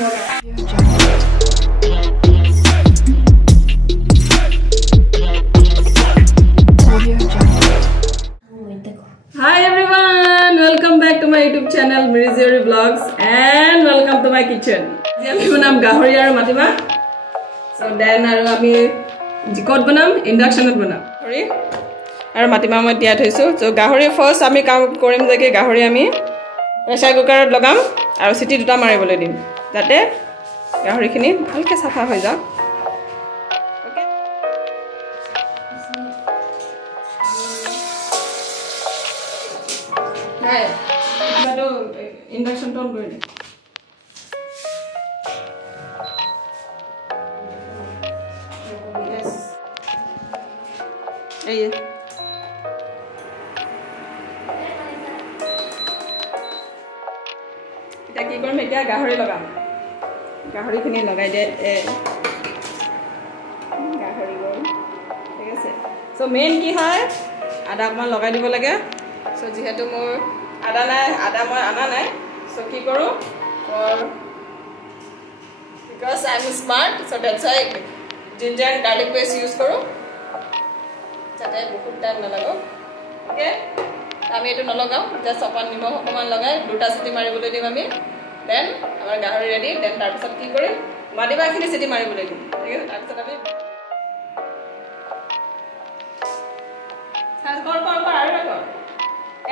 Hi everyone, welcome back to my YouTube channel Mirizeri Vlogs and welcome to my kitchen. Today we banam gahori aru matima. So then aru ami jikot banam induction banam. Gahori aru matima moi tiya thoisu. So gahori first ami kam korim jake gahori ami pressure cooker lagam aru siti duta maribole dim. Jate gahori khini bhalke safa hoi ja. Hey, baru induction ton kori de. Yes. Hey. Kita ki korim etia gahori lagam. Gahori khini lagai de gahori gol. Thik ase. So main ki hoy ada akman lagai dibo lage. So jihetu mor ada nai ada moi ana nai so ki koru or because I am smart so that's why ginger and garlic paste use koru jate bahut time na lago okay ami etu nalagao just apan nimo hokoman lagai duta siti maribole dim ami then amar gahori ready then tar pisat ki kore madiba khini siti maribole dim thik ase tar pisat ami sar kor aru rakor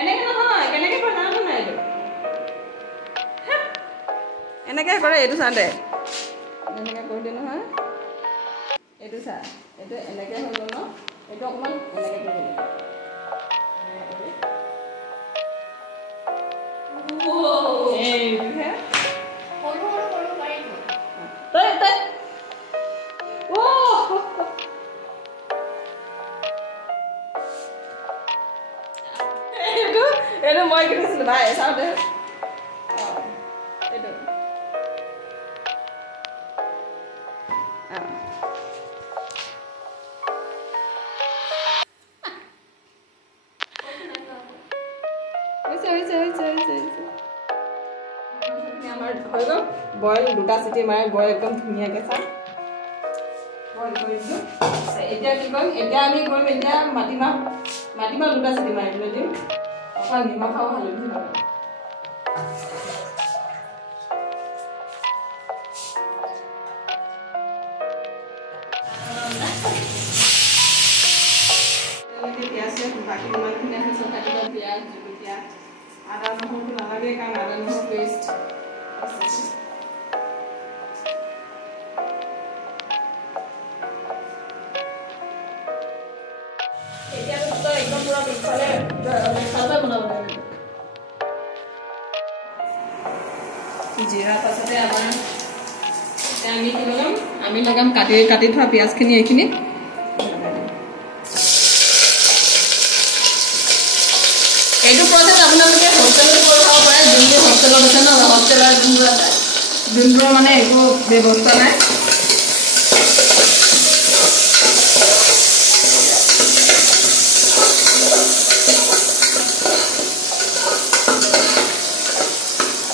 eneke নহয় কেনেকে কৰে জানো না এটো এনেকে কৰে এটো সান্দে এনেকে কৰি দিন নহয় এটো সা এটো এনেকে হৈ গল ন এটো অকমান এনেকে কৰি দিন ও এই হে হলো পাৰি তই ও Edo moi kirisil bhai sabe edo amar hoigo boil duta siti mare boil ekdom dhuniya ke sa boil kori dilu eta ki koim eta ami koim eta matima duta siti mare bole dim Apa ni makau halu ni lah. Ini biasa bagi mana ni ada sokat juga biasa juga biasa. Ada nombor tu lagi kan ada nombor paste. एकदम पूरा पिछले खालबा बनाबो जीरा पाछते আমাৰ আমি কি লগাম আমি লগাম কাটি থোৱা পিয়াজ খিনি এখিনি এইটো প্ৰসেস আপোনালোকে হোটেলত কৰি খাব পাৰে যোনটো হোটেলত আছে ন হোটেলৰ যোনটো মানে একো ব্যৱস্থা নাই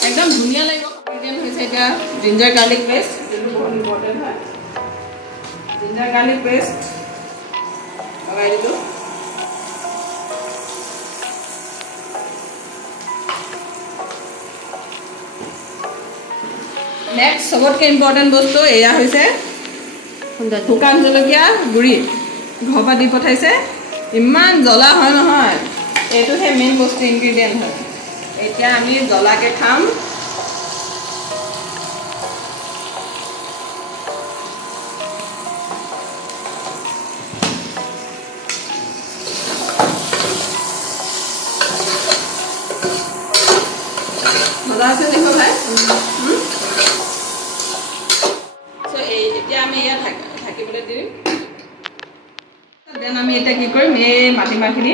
एकदम धुनिया লাগিব इंग्रेडिएंट হৈছে এটা ginger garlic paste যেটো বহুত ইম্পর্টেন্ট হয় ginger garlic paste লগাই দিলো নেক্সট সবতকে ইম্পর্টেন্ট বস্তু এয়া হৈছে শুকান জলকীয়া গুড়ি ঘপা দি পঠাইছে ইমান জ্বলা হয় নহয় এটো হে মেইন বস্তু ইনগ্রেডিয়েন্ট হয় এতিয়া আমি জ্বলাকে খাম মজা আছে দেখো ভাই সো এই এতিয়া আমি ইয়া থাকিবলে দিম দেন আমি এটা কি কৰিম এই মাটিমাখিনি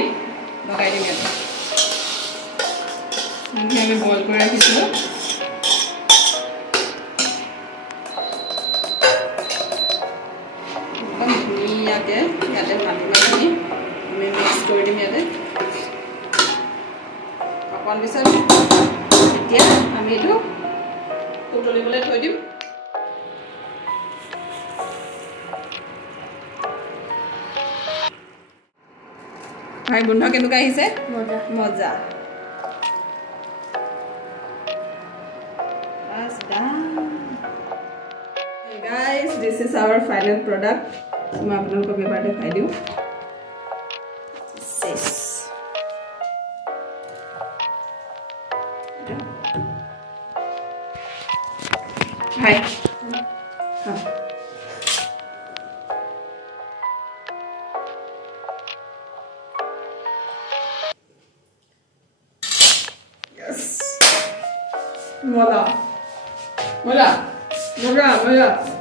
লগাই দিম এটা আমি বইল কৰে ৰাখিছিলো ধুনীয়াকে ইয়াতে মাটিমাহখিনি আমি মিক্স কৰি দিম ইয়াতে অকণ পিছত এতিয়া আমি এইটো উতলিবলৈ থৈ দিম ভাই গোন্ধ কেনেকুৱা আহিছে মজা মজা বাস done hey guys this is our final product মই আপোনালোকক এবাৰ দেখাই দিওঁ this Hi. Come. Yes. Voila. Voila. Voila. Voila.